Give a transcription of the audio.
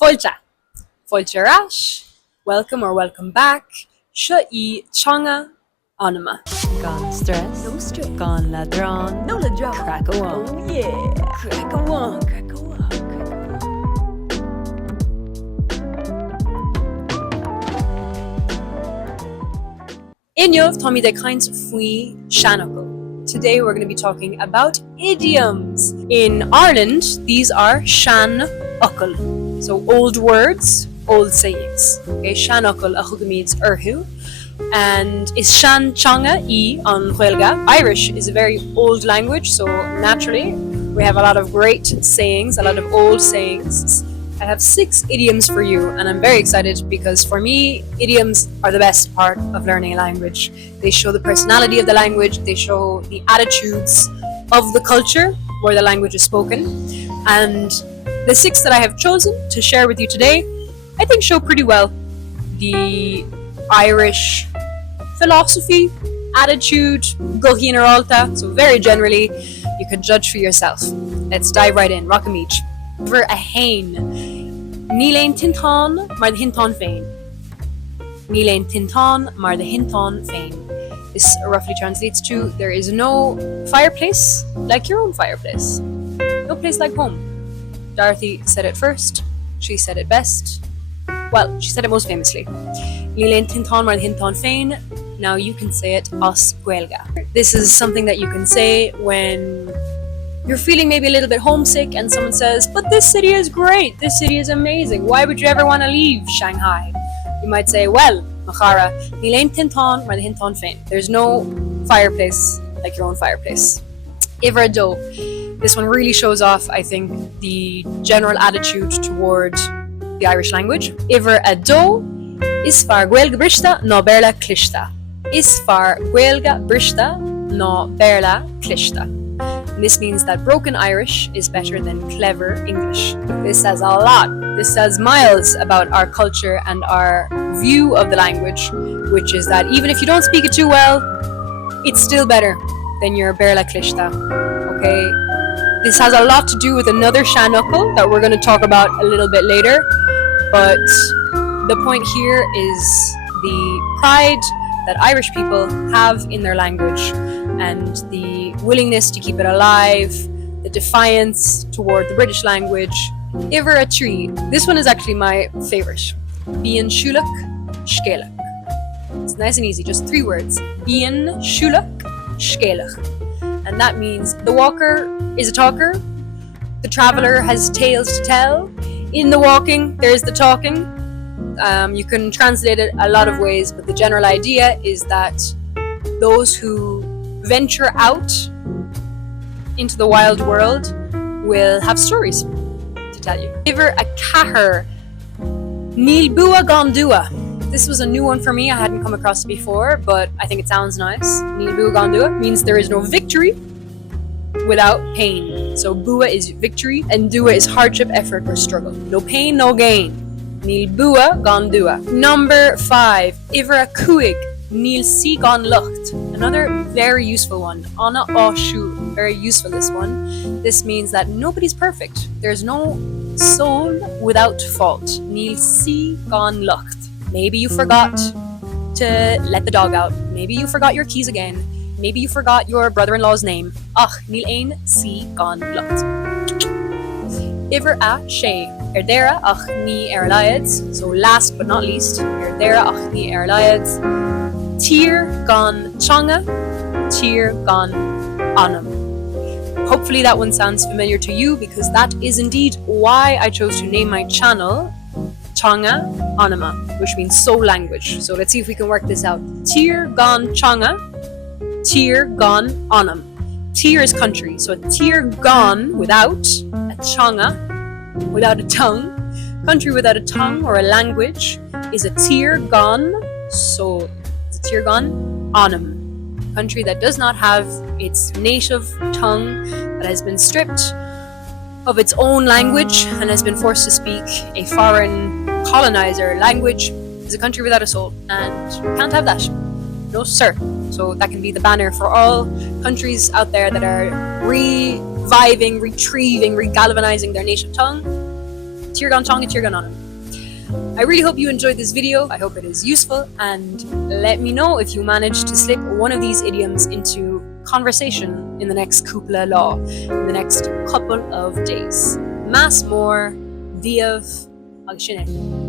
Fáilte. Fáilte arás. Welcome or welcome back. Seo í teanga anama. Gone stress. No stress. Gone ladrón. No ladrón. Crack a one. Oh yeah. Crack a one. Crack a walk. Crack a walk. Inniuh Tommy de Kain's Fui Shanakal. Today we're going to be talking about idioms. In Ireland, these are seanfhocail. So old words, old sayings. Okay, seanfhocail achugamids urhu. And is sean teanga on Ghaeilge. Irish is a very old language, so naturally we have a lot of great sayings, a lot of old sayings. I have 6 idioms for you, and I'm very excited because for me, idioms are the best part of learning a language. They show the personality of the language, they show the attitudes of the culture where the language is spoken. And the 6 that I have chosen to share with you today, I think show pretty well the Irish philosophy, attitude, gohínar alta. So very generally, you can judge for yourself. Let's dive right in. Rock 'em each. For a hain. Níl tinteán mar the thinteán féin. Níl tinteán mar the thinteán féin. This roughly translates to there is no fireplace like your own fireplace. No place like home. Dorothy said it first. She said it best. Well, she said it most famously. Níl tinteán mar the thinteán féin. Now you can say it as Ghaeilge. This is something that you can say when you're feeling maybe a little bit homesick and someone says, but this city is great, this city is amazing, why would you ever want to leave Shanghai? You might say, well, Machara, níl tinteán mar the thinteán féin. There's no fireplace like your own fireplace. Iver do. This one really shows off, I think, the general attitude toward the Irish language. Iver a do is fearr Ghaeilge briste no Béarla cliste. Is fearr Ghaeilge briste no Béarla cliste. And this means that broken Irish is better than clever English. This says a lot. This says miles about our culture and our view of the language, which is that even if you don't speak it too well, it's still better than your Béarla cliste. Okay? This has a lot to do with another seanfhocail that we're going to talk about a little bit later, but the point here is the pride that Irish people have in their language and the willingness to keep it alive, the defiance toward the British language. Iver a tree. This one is actually my favorite. Bionn, suileach, scéaleach. It's nice and easy, just 3 words. Bionn, suileach, scéaleach. And that means the walker is a talker, the traveller has tales to tell, in the walking there's the talking. You can translate it a lot of ways, but the general idea is that those who venture out into the wild world will have stories to tell you. Iver a cathair. Níl bua gan dua. This was a new one for me. I hadn't come across it before, but I think it sounds nice. Níl bua gan dua means there is no victory without pain. So bua is victory and dua is hardship, effort, or struggle. No pain, no gain. Níl bua gan dua. Number 5. Iver a cuig. Níl si gan locht. Another very useful one. Anna oshu. Very useful, this one. This means that nobody's perfect. There's no soul without fault. Níl si gan locht. Maybe you forgot to let the dog out. Maybe you forgot your keys again. Maybe you forgot your brother-in-law's name. Ach, níl ein si gan locht. Iver a sé. Dera ach ní liads. So last but not least, dera ach ní liads. Tír gan teanga, tír gan anam. Hopefully that one sounds familiar to you because that is indeed why I chose to name my channel Teanga Anama, which means soul language. So let's see if we can work this out. Tír gan teanga, tír gan anam. Tír is country, so a tír gan without a teanga, without a tongue. Country without a tongue or a language is a tír gan soul. It's a tír gan anam. Country that does not have its native tongue, that has been stripped of its own language and has been forced to speak a foreign colonizer language, is a country without a soul, and can't have that. No sir. So that can be the banner for all countries out there that are reviving, retrieving, regalvanizing their native tongue. Tirgan Chong, Tirgan Anam. I really hope you enjoyed this video. I hope it is useful, and let me know if you manage to slip one of these idioms into conversation in the next cúpla lá, in the next couple of days. Más mór, díobh, agus sin é.